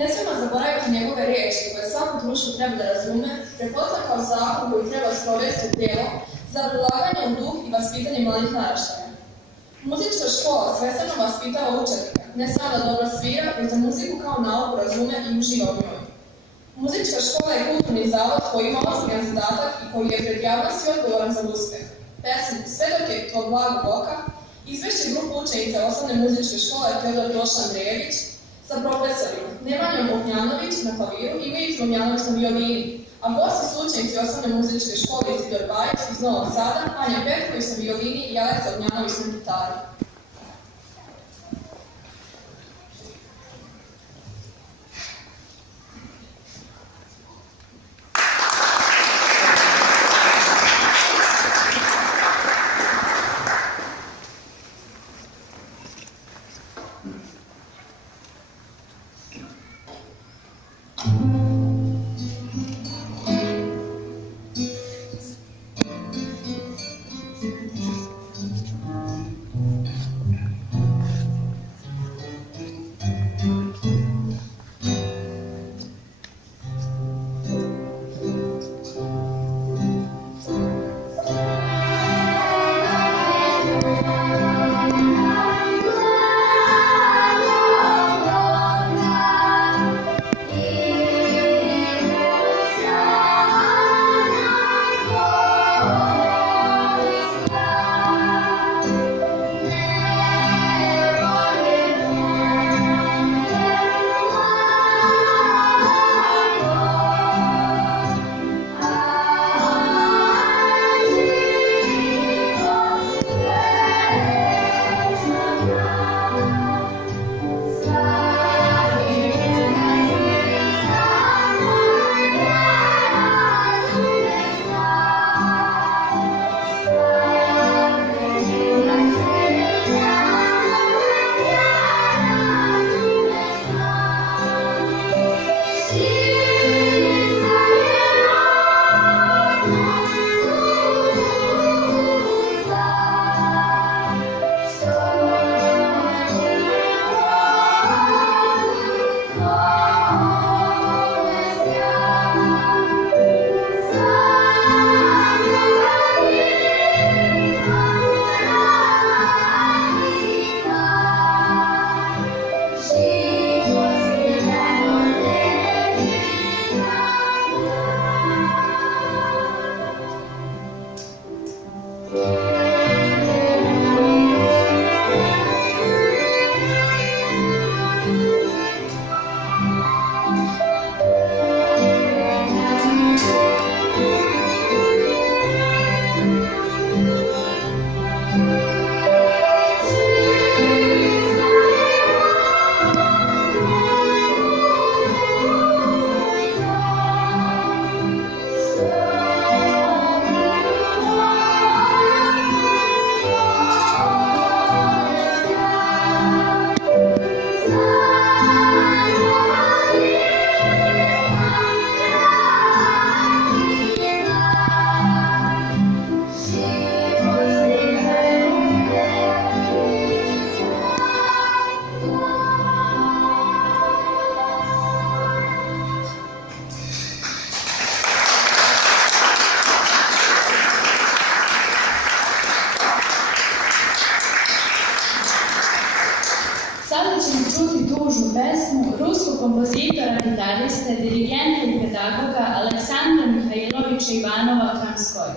Ne smemo zaboraviti njegove riječi koje svako društvo treba da razume, prepozna kao zakon koji treba sprovesti u djelo za predlaganje u duh i vaspitanje mladih naraštaja. Muzička škola svestrano vaspitava učenika, ne samo da dobro svira, već da muziku kao nauku razume i uživa u njoj. Muzička škola je kulturni zavod koji ima ozbiljan zadatak i koji je pred javnosti odgovoran za uspeh. Pesem Sve dok je tvog blagog oka izvešće grupu učenica osnovne muzičke škole Teodor Toša Andrejević sa profesorima Nemanjom Boknjanović na klaviru i Milić Boknjanović na violini, a gosti su učenici osnovne muzičke škole Isidor Bajić iz Novog Sada, Anja Petković na violini i Aleksa Ognjanović na gitaru. Kompozitora, gitariste, dirigenta i pedagoga Aleksandra Mihajlovića Ivanova Kramskoj.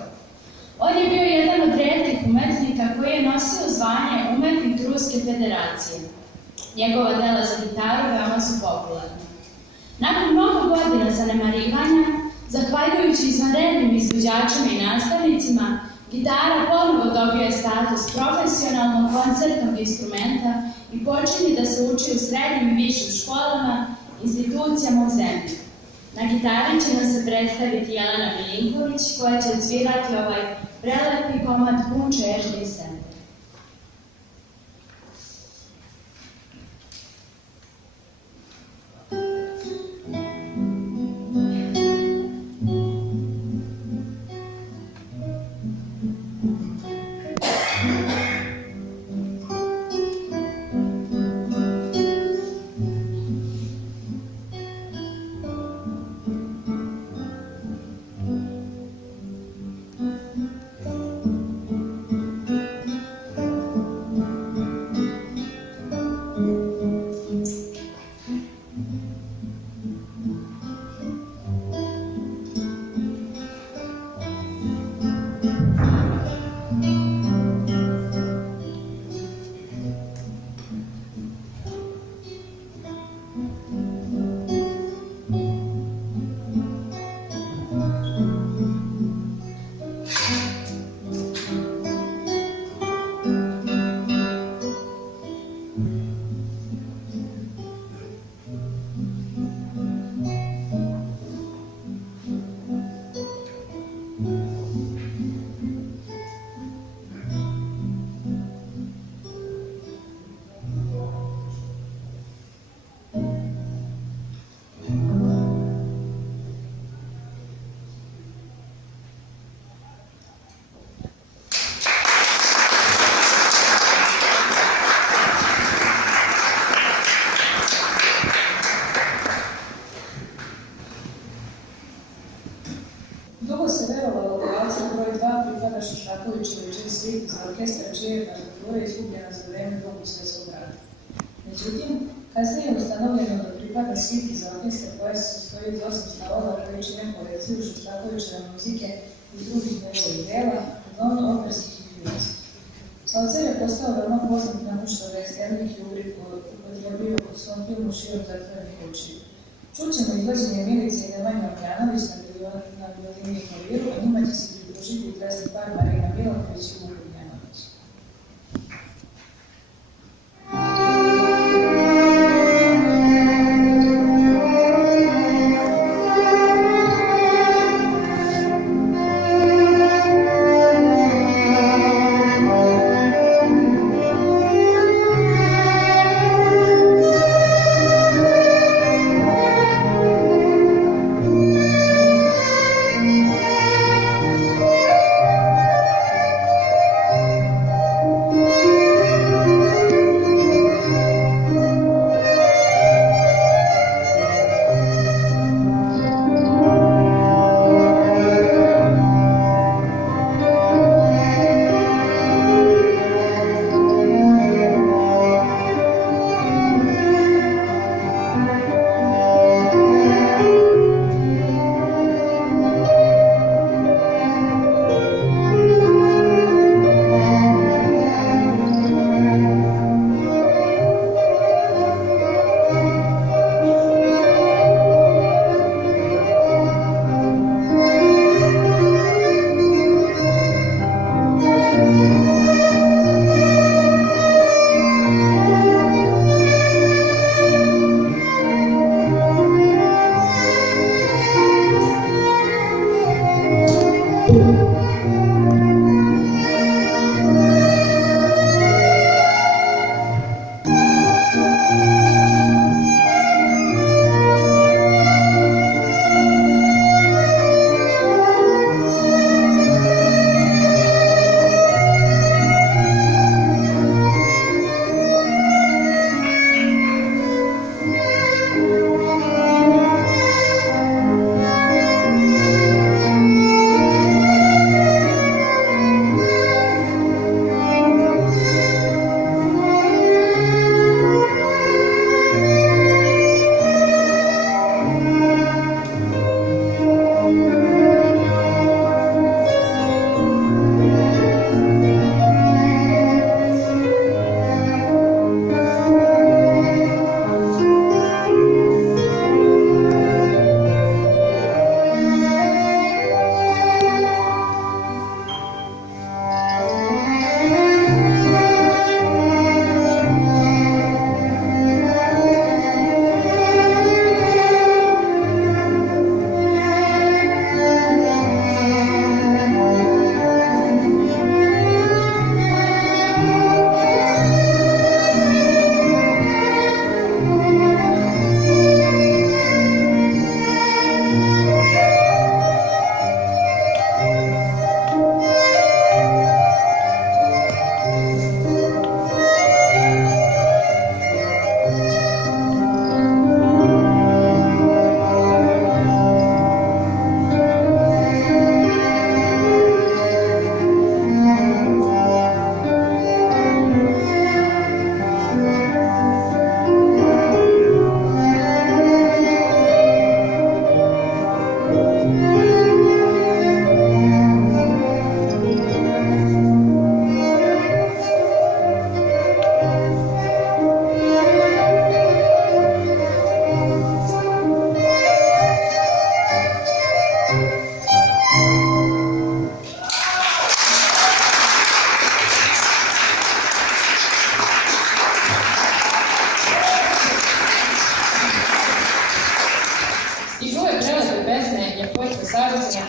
On je bio jedan od retkih umetnika koji je nosio zvanje umetnik Ruske federacije. Njegova dela za gitaru veoma su popularna. Nakon mnogo godina zanemarivanja, zahvaljujući izvanrednim izvođačima i nastavnicima, gitara ponovo dobija status profesionalnog koncertnog instrumenta i počinje da se uči u srednjim i višim školama, institucijama u zemlji. Na gitari će nam se predstaviti Jelena Milinković, koja će odsvirati ovaj prelepi komad pun čežnje i seme. Dugo se verovalo da valca broj 2 pripada Šoštakovićevoj sviti za orkestra čija je partitura izgubljena za vreme Drugog svjetskog rata. Međutim, kasnije je ustanovljeno da pripada sviti za orkestra koja se sastoji iz 8 stavova koji čine kolekciju Šoštakovićeve muzike i drugih njegovih dela, uglavnom operskih i filmskih. Valcer je postao veoma poznat nakon što ga je Stanley Kubrick upotrebio u svom filmu Širom zatvorenih očiju. Čućemo izvođenje Milice i Nemanja Ognjanović na violini i klaviru, a njima će se pridružiti i plesni par Marina Milaković i Vuk Ognjanović.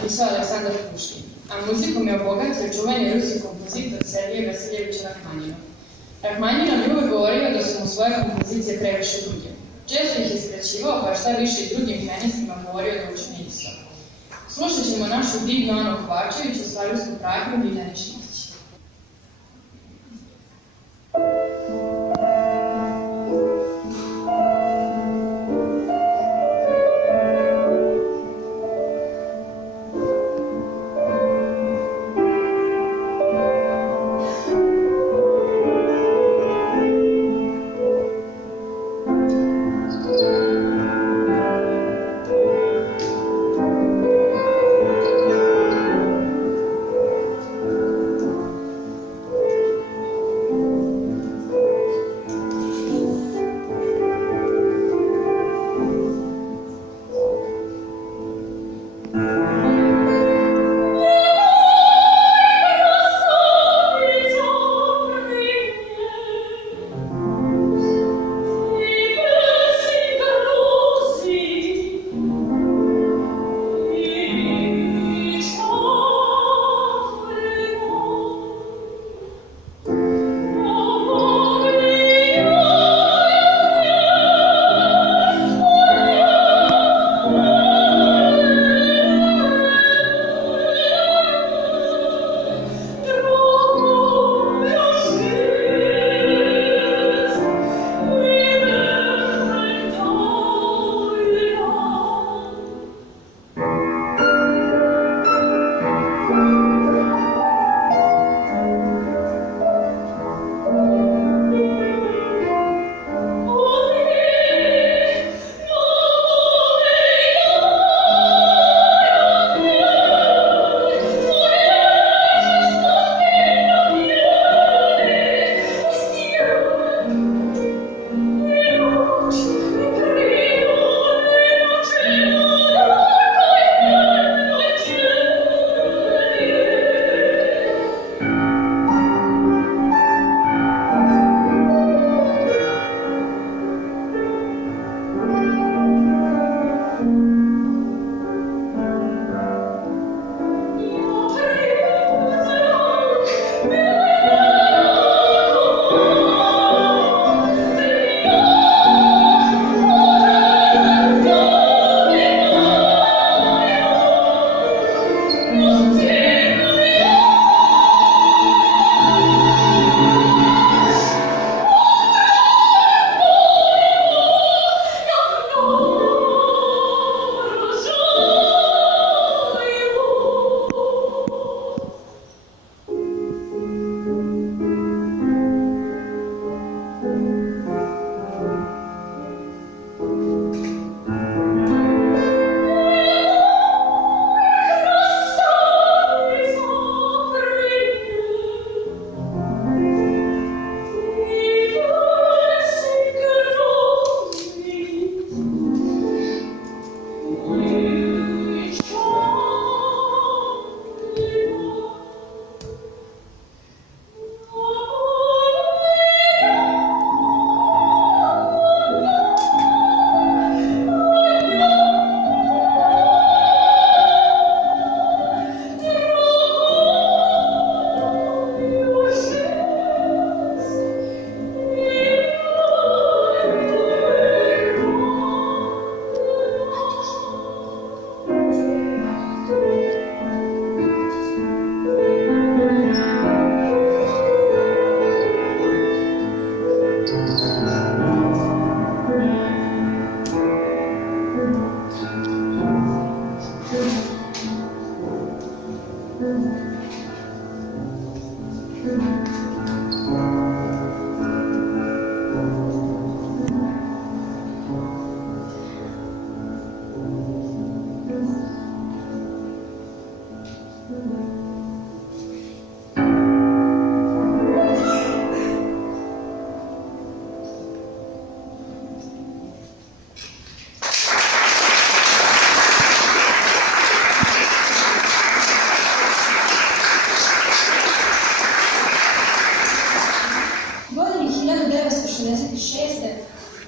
napisao Aleksandar Puškin, a muzikom je obogatio čuveni ruski kompozitor Sergej Vasiljević Rahmaninov. Rahmaninov je uvek govorio da su mu svoje kompozicije previše duge. Često ih je skraćivao, pa šta više i drugim pianistima govorio da učine isto. Slušat ćemo našu divnu Anu Kovačević u slavinsku pratnju Biljane Šinkić.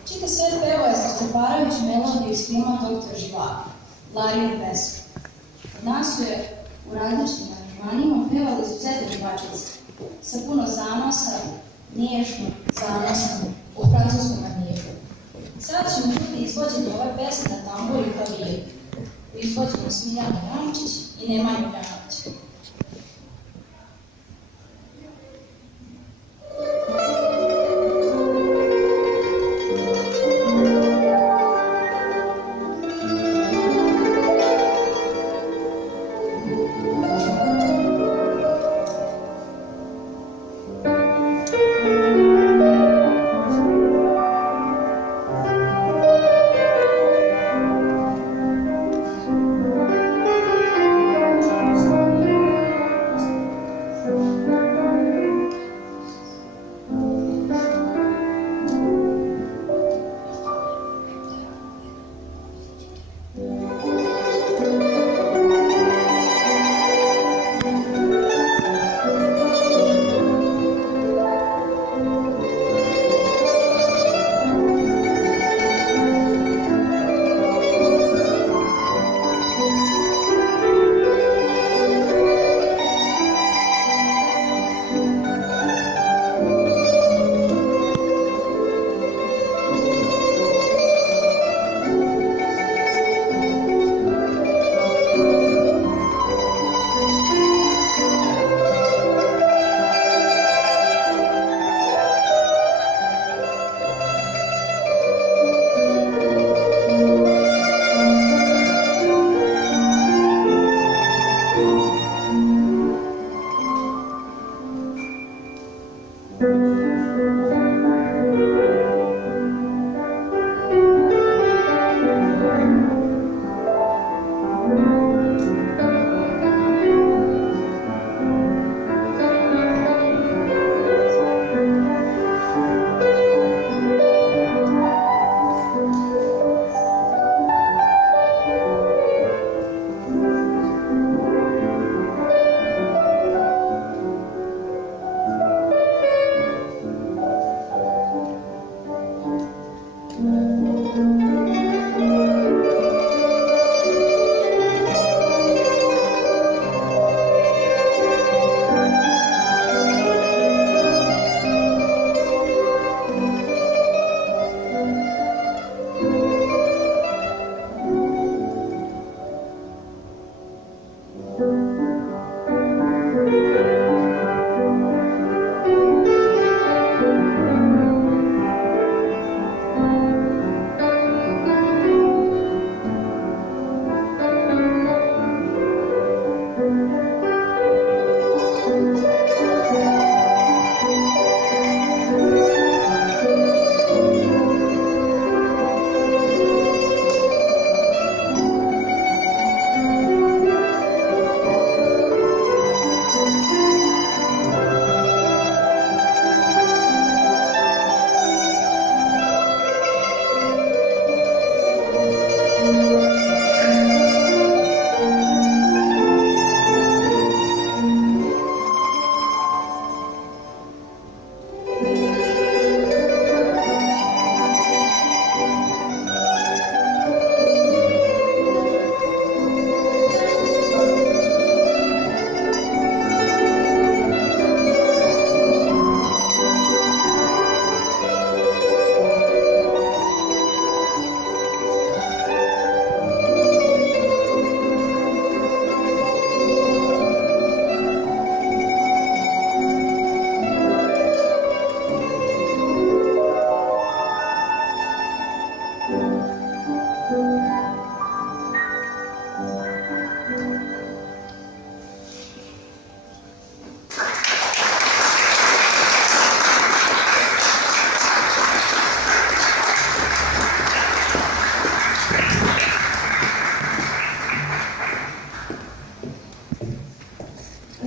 Čitav svijet pevao je srceparajuću melodiju iz filma Doktor Živak, Larinu pesmu. Kod nas su je u različitim aranžmanima pevali izuzetne pevačice, sa puno zanosa, nježno, zanosno, u francuskom maniru. Sad ćemo čuti izvođenje ove pesme na tambur i klavir. U izvođenju Smiljana Rančić i Nemanja Vranović.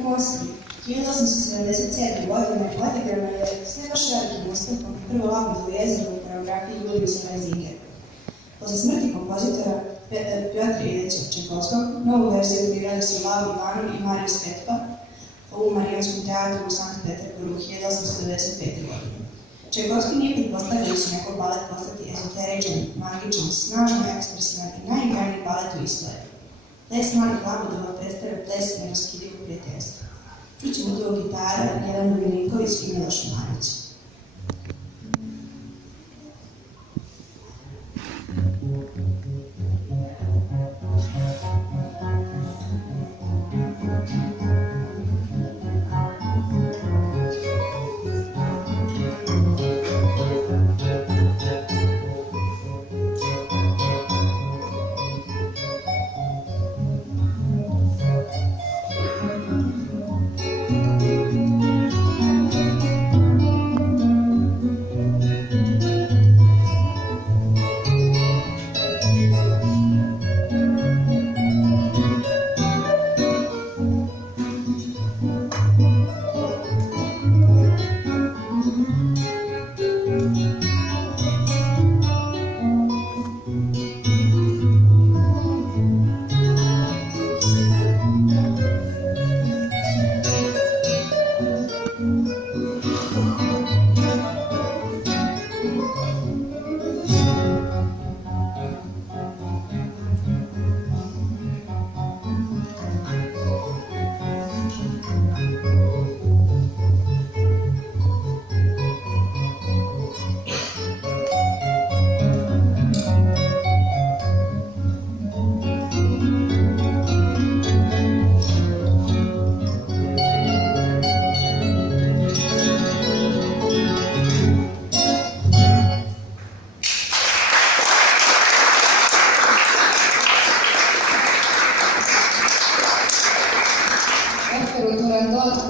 u Moskvi. 1877. godine odigrano je s ne baš velikim uspehom prvo Labudovo jezero u koreografiji Juliusa Maizingera. Posle smrti kompozitora Piotra Ilića Čajkovskog, novu verziju odigrali su Lav Ivanov i Marijus Petpa u Marijanskom teatru u Sankt Peterburgu 1895. godine. Čajkovski nije pretpostavio da će neko balet postati ezoteričan, magičan, snažno ekspresivan i najigraniji balet u istoriji. Ples Malih Labudova predstavlja ples neraskidivog prijateljstva. Čućemo duo gitara Jelena Milinković i Miloš Marić.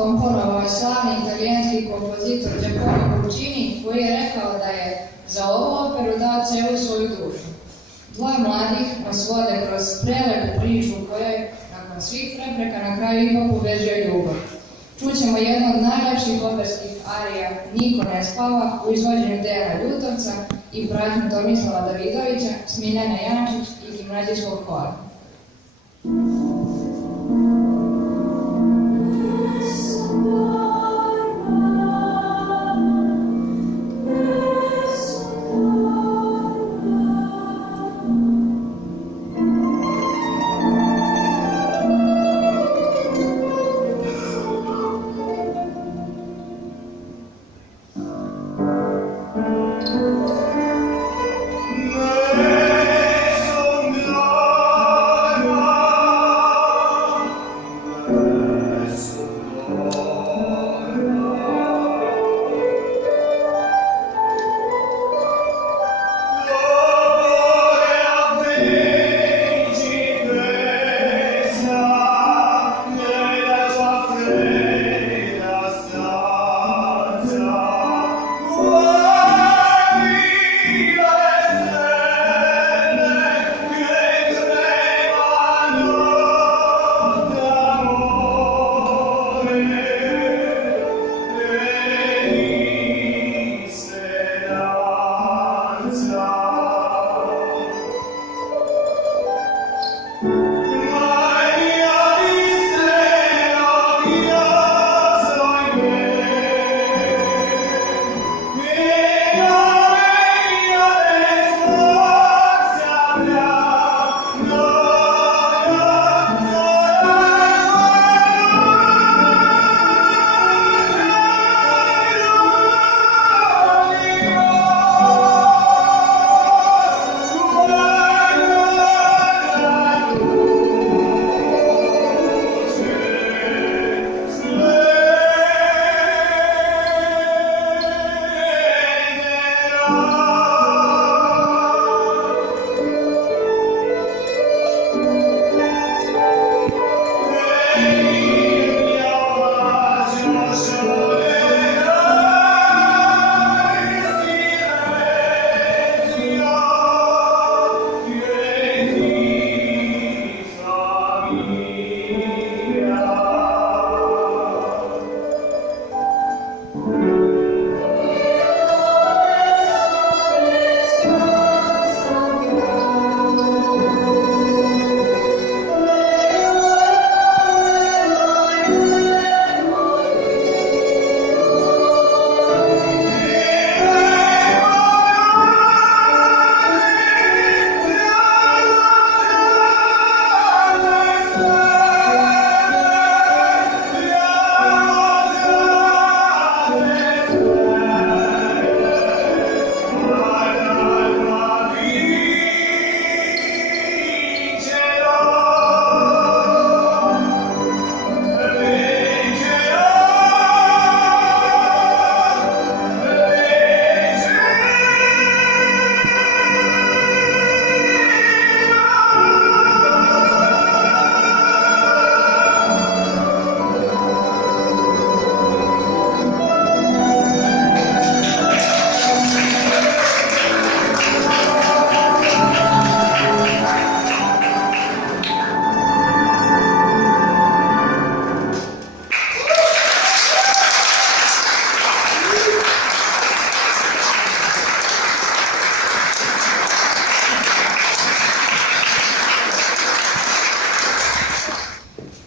Komponovao je slavni italijanski kompozitor Giacomo Puccini, koji je rekao da je za ovu operu dao celu svoju dušu. Dvoje mladih nas vode kroz prelepu priču u kojoj, nakon svih prepreka, na kraju ipak pobeđuje ljubav. Čućemo jednu od najlepših operskih arija Niko ne spava u izvođenju Dejana Ljutovca i pratnju Tomislava Davidovića, Smiljana Jančić i gimnazijskog hora.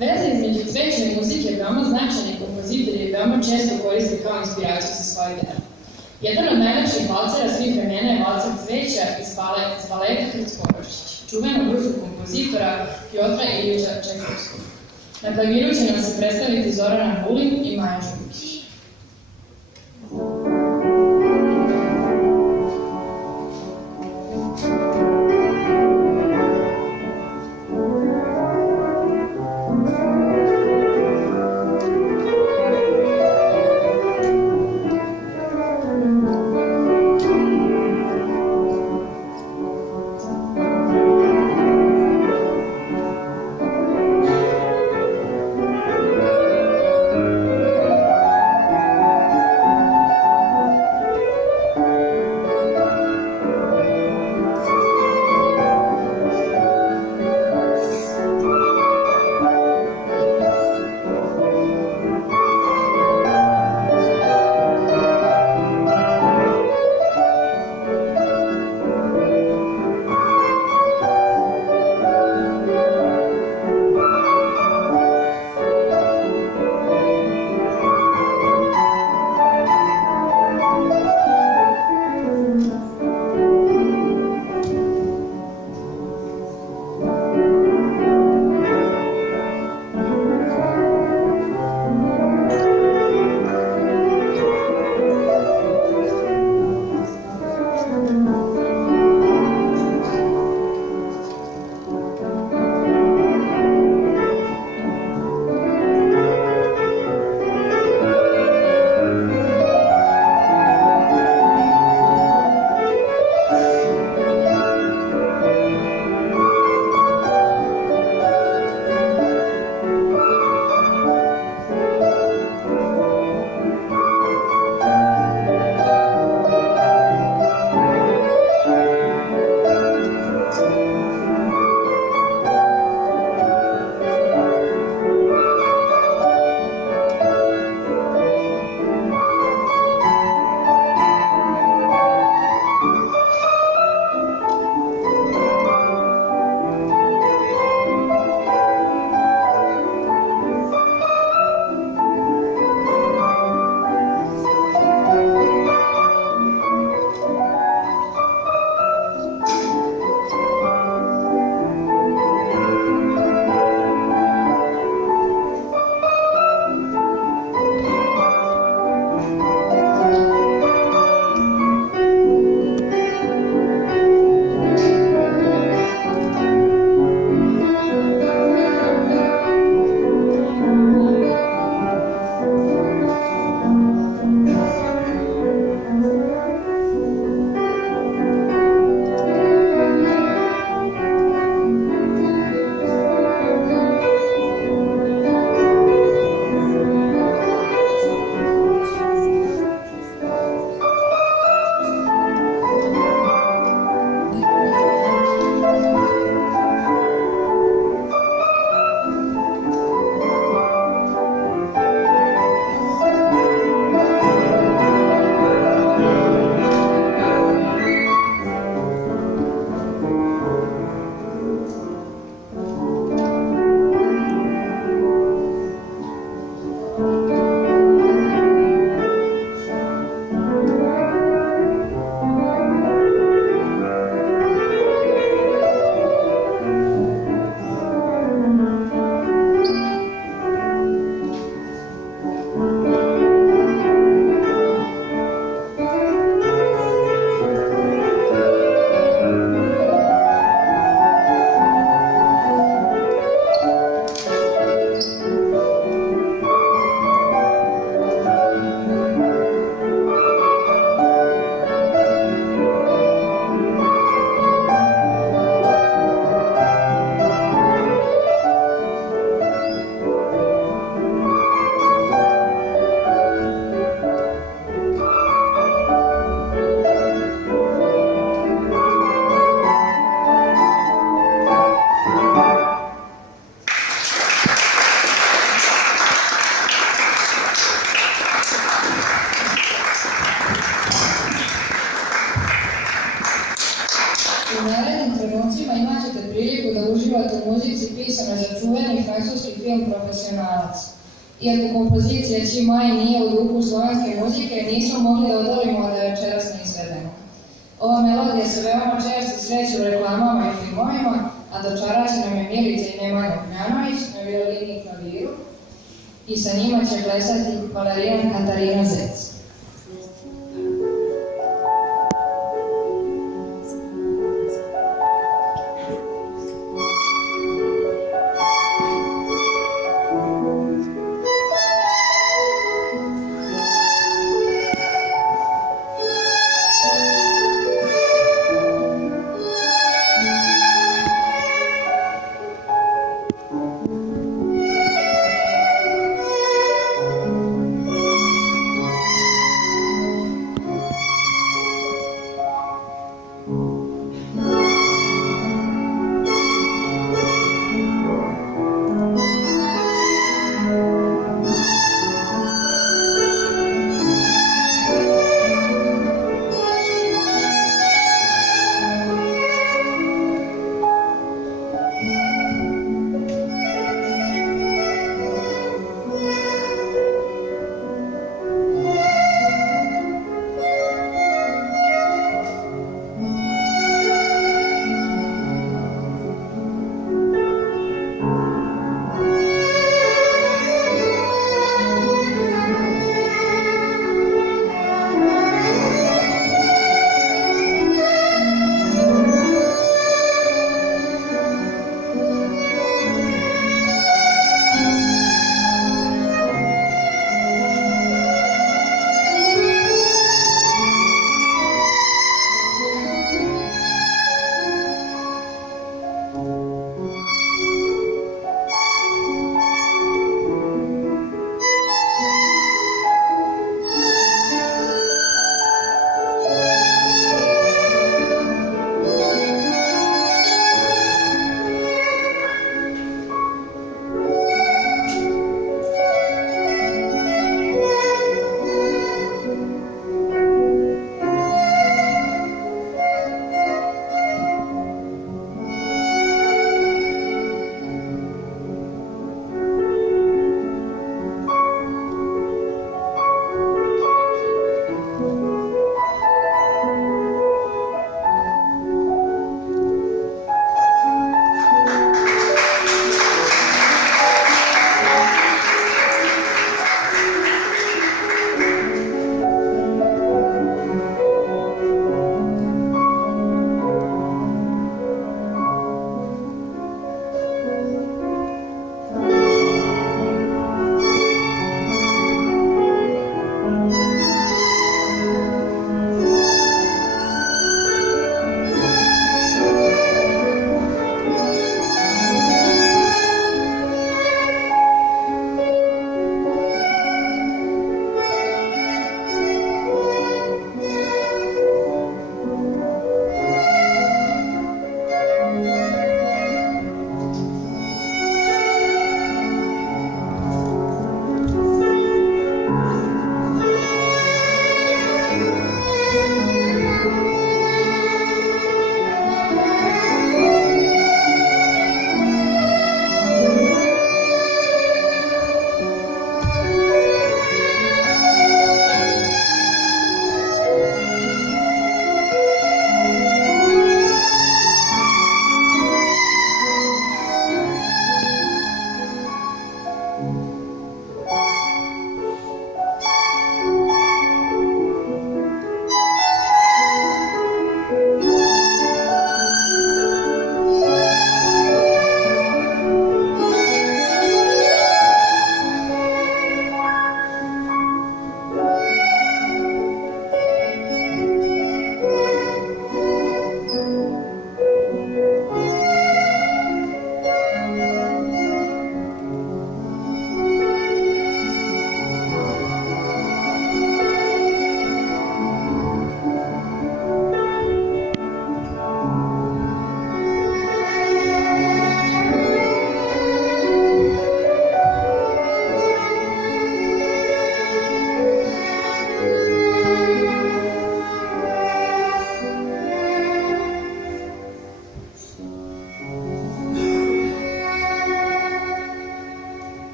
Veza između cveća i muzike je veoma značajna i kompozitori je veoma često koriste kao inspiraciju za svoje delo. Jedan od najlepših valcera svih vremena je valcer cveća iz baleta Hrtsporošić, čuvenog ruskog kompozitora Pjotra Iljiča Čajkovskog. Na klaviru će nam se predstaviti Zorana Vulin i Maja Žukić. francuski film Profesionalac. Iako kompozicija Ći Maj nije u duhu slovenske muzike, nismo mogli da odolimo da je večeras ne izvedemo. Ova melodija se veoma često sreće u reklamama i filmovima, a dočaraće nam je Milica i Nemanja Ognjanović na violini i klaviru i sa njima će plesati balerijan Katarina Zec.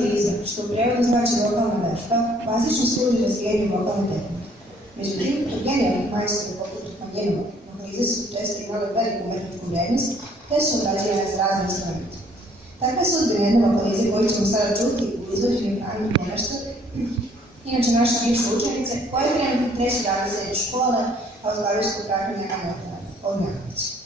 vokaliza, što u prevodu znači vokalna vežba, bazično služi razvijenju vokalne tehnike. Međutim, kod genijalnih majstora poput Rachmanjinova, vokalize su često imale veliku umetničku vrednost, te su obrađene za razne instrumente. Takve sudbine jedne vokalize koju ćemo sada čuti u izvođenju Anje Njenaštad, inače naše bivše učenice, koje trenutno 3. dana srednje škole, a od klavijskog prahnjenja Anja Ognjanović.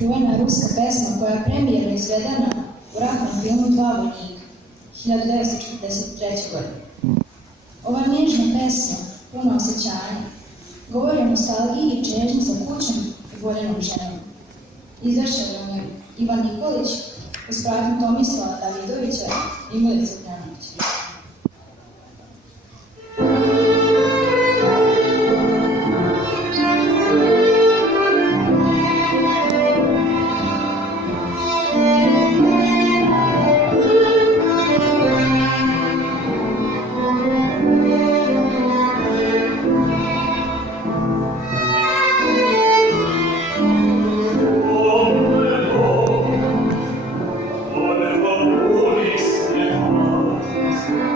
čuvena ruska pesma koja je premijerno izvedena u ratnom filmu Dva vojnika 1943. godine. Ova nježna pesma, puna osjećanja, govori o nostalgiji i čežnji za kućom i voljenom ženom. Izvešća nam je Ivan Nikolić uz pratnju Tomislava Davidovića i Milica Knjanovića. Volevo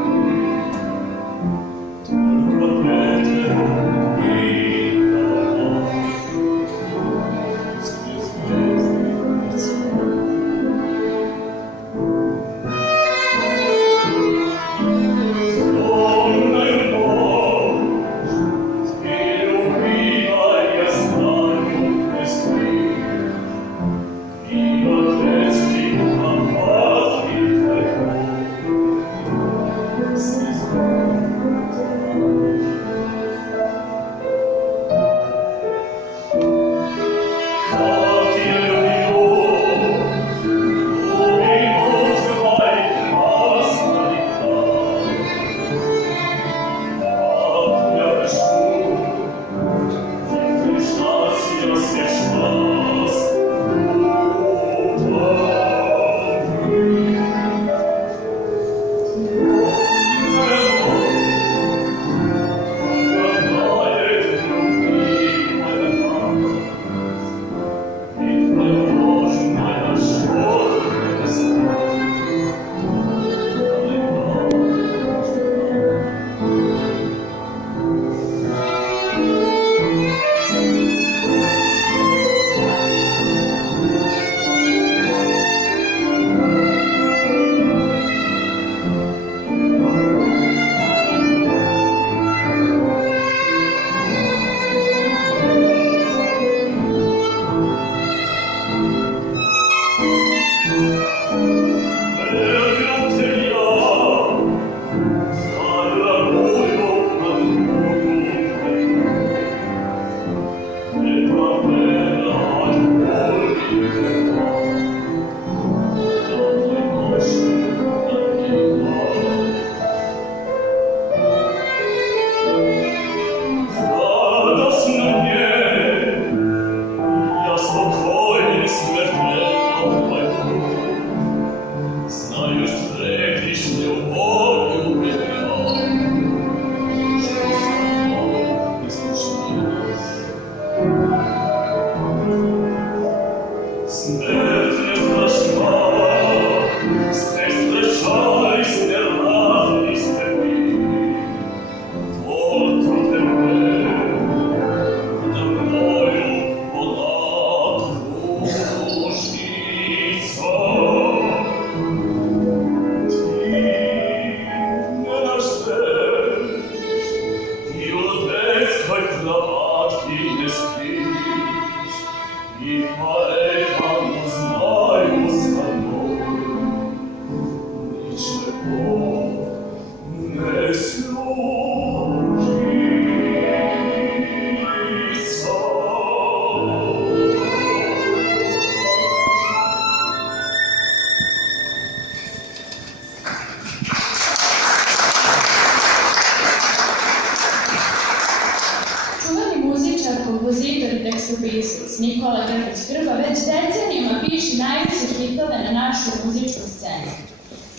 Kompozitor i tekstopisac Nikola Grbić-Grba već decenijama piše najveće hitove na našu muzičku scenu.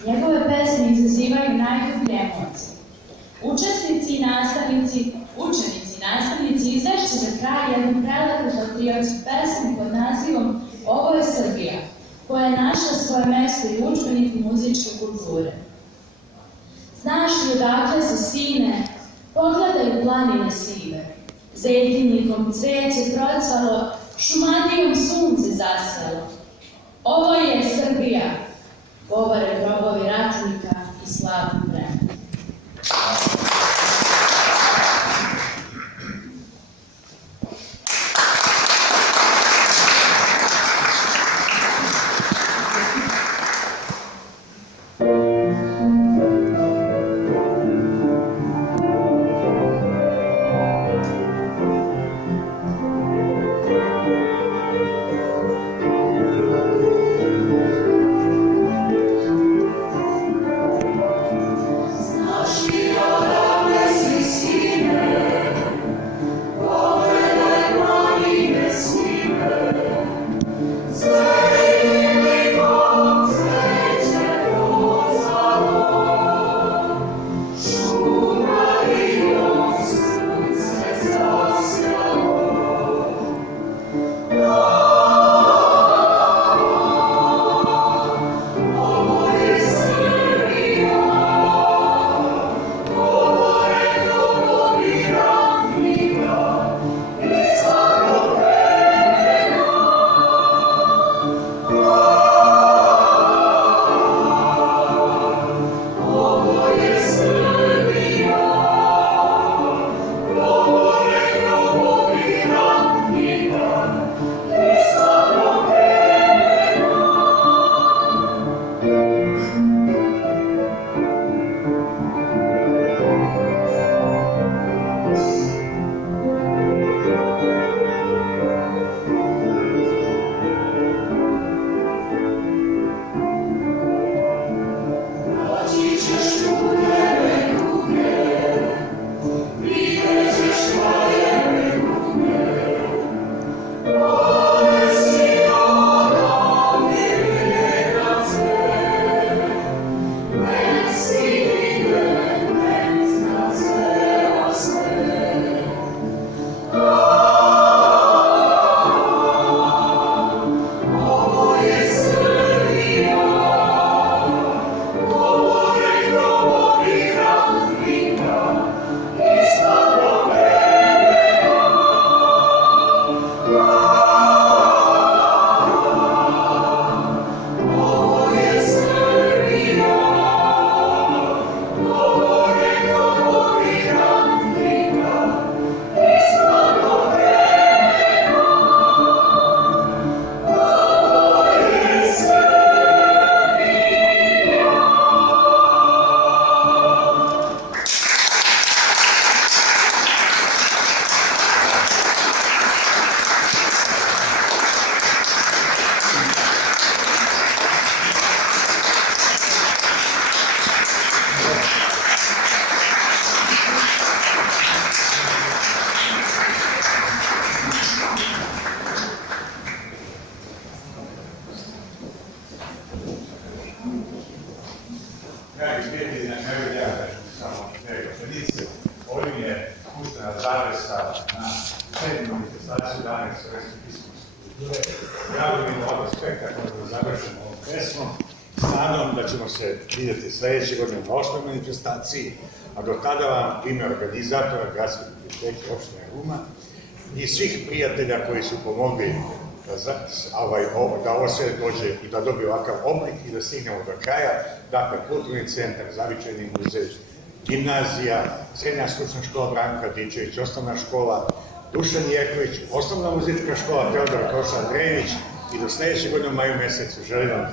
Njegove pesme izazivaju najdublje emocije. Učenici i nastavnici izvešće za kraj jednu prelepu patriotsku pesmu pod nazivom Ovo je Srbija, koja je našla svoje mesto i u udžbeniku muzičke kulture. Znaš li odakle su sine, pogledaj planine sive, zejtinnikom cveće procvalo, Šumadijom sunce zasjalo. Ovo je Srbija, govore grobovi ratnika i slavnog vremena. Znaš li vidjeti sljedeće godine na 8. manifestaciji, a do tada vam u ime organizatora Gradske biblioteke opštine Ruma i svih prijatelja koji su pomogli da ovo sve dođe i da dobije ovakav oblik i da stignemo do kraja. Dakle, Kulturni centar, Zavičajni muzej, gimnazija, Srednja stručna škola Branka Dičević, osnovna škola Dušan Jerković, osnovna muzička škola Teodor Koša Andrejević i do sljedećeg godine u maju mesecu želim vam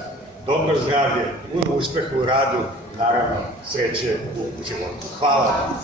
dobro zdravlje, puno uspeha u radu i naravno sreće u životu. Hvala vam.